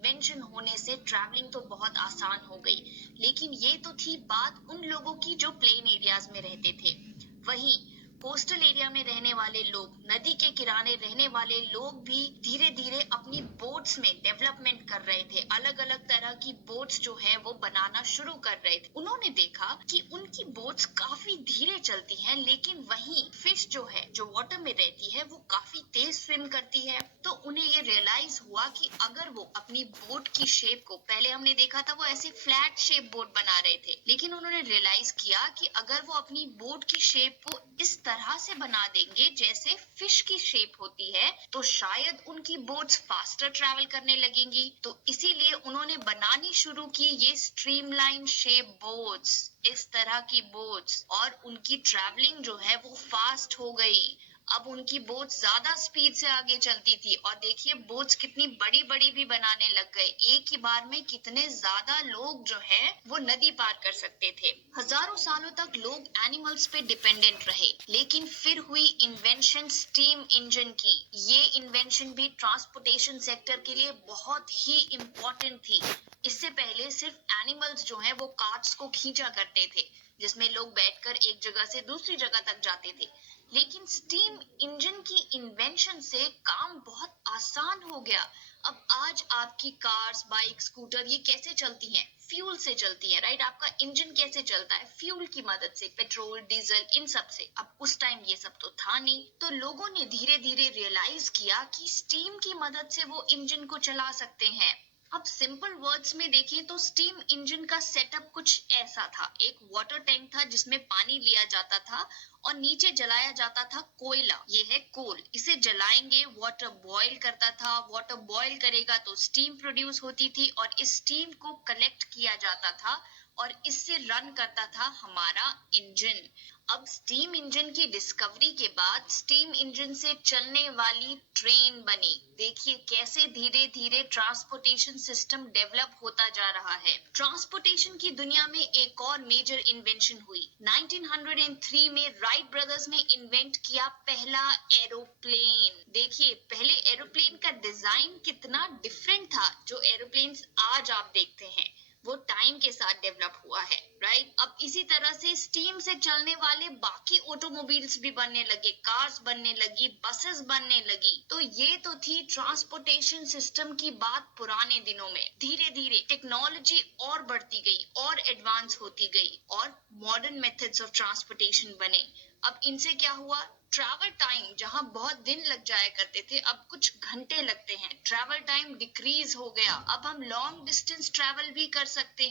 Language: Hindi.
इन्वेंशन होने से ट्रैवलिंग तो बहुत आसान हो गई, लेकिन ये तो थी बात उन लोगों की जो प्लेन एरियाज में रहते थे। वहीं कोस्टल एरिया में रहने वाले लोग, नदी के किनारे रहने वाले लोग भी धीरे धीरे अपनी बोट्स में डेवलपमेंट कर रहे थे। अलग अलग तरह की बोट्स जो है वो बनाना शुरू कर रहे थे। उन्होंने देखा कि उनकी बोट्स काफी धीरे चलती हैं, लेकिन वहीं फिश जो है, जो वाटर में रहती है, वो काफी तेज स्विम करती है। तो उन्हें ये रियलाइज हुआ कि अगर वो अपनी बोट की शेप को, पहले हमने देखा था वो ऐसे फ्लैट शेप बोट बना रहे थे, लेकिन उन्होंने रियलाइज किया कि अगर वो अपनी बोट की शेप को इस तरह से बना देंगे जैसे फिश की शेप होती है, तो शायद उनकी बोट्स फास्टर ट्रैवल करने लगेंगी। तो इसीलिए उन्होंने बनानी शुरू की ये स्ट्रीमलाइन शेप बोट्स, इस तरह की बोट्स, और उनकी ट्रैवलिंग जो है वो फास्ट हो गई। अब उनकी बोट ज्यादा स्पीड से आगे चलती थी, और देखिए बोट्स कितनी बड़ी बड़ी भी बनाने लग गए। एक ही बार में कितने ज्यादा लोग जो है वो नदी पार कर सकते थे। हजारों सालों तक लोग एनिमल्स पे डिपेंडेंट रहे, लेकिन फिर हुई इन्वेंशन स्टीम इंजन की। ये इन्वेंशन भी ट्रांसपोर्टेशन सेक्टर के लिए बहुत ही इम्पोर्टेंट थी। इससे पहले सिर्फ एनिमल्स जो है वो कार्ट्स को खींचा करते थे, जिसमें लोग बैठकर एक जगह से दूसरी जगह तक जाते थे। लेकिन स्टीम इंजन की इन्वेंशन से काम बहुत आसान हो गया। अब आज आपकी कार्स, बाइक, स्कूटर ये कैसे चलती हैं? फ्यूल से चलती हैं, राइट? आपका इंजन कैसे चलता है? फ्यूल की मदद से, पेट्रोल, डीजल, इन सब से। अब उस टाइम ये सब तो था नहीं, तो लोगों ने धीरे धीरे रियलाइज किया कि स्टीम की मदद से वो इंजन को चला सकते हैं। अब सिंपल वर्ड्स में देखें तो स्टीम इंजन का सेटअप कुछ ऐसा था। एक वाटर टैंक था जिसमें पानी लिया जाता था, और नीचे जलाया जाता था कोयला। ये है कोल। इसे जलाएंगे, वाटर बॉईल करता था, वाटर बॉईल करेगा तो स्टीम प्रोड्यूस होती थी, और इस स्टीम को कलेक्ट किया जाता था, और इससे रन करता था हमारा इंजन। अब स्टीम इंजन की डिस्कवरी के बाद स्टीम इंजन से चलने वाली ट्रेन बनी। देखिए कैसे धीरे धीरे ट्रांसपोर्टेशन सिस्टम डेवलप होता जा रहा है। ट्रांसपोर्टेशन की दुनिया में एक और मेजर इन्वेंशन हुई। 1903 में राइट ब्रदर्स ने इन्वेंट किया पहला एरोप्लेन। देखिए पहले एरोप्लेन का डिजाइन कितना डिफरेंट था। जो एरोप्लेन्स आज आप देखते हैं वो टाइम के साथ डेवलप हुआ है, राइट? अब इसी तरह से स्टीम से चलने वाले बाकी ऑटोमोबाइल्स भी बनने लगे, कार्स बनने लगी, बसेस बनने लगी। तो ये तो थी ट्रांसपोर्टेशन सिस्टम की बात पुराने दिनों में। धीरे धीरे टेक्नोलॉजी और बढ़ती गई, और एडवांस होती गई, और मॉडर्न मेथड्स ऑफ ट्रांसपोर्टेशन बने। अब इनसे क्या हुआ? ट्रैवल टाइम जहां बहुत दिन लग जाया करते थे, अब कुछ घंटे लगते हैं। ट्रैवल टाइम डिक्रीज हो गया। अब हम लॉन्ग डिस्टेंस ट्रैवल भी कर सकते हैं।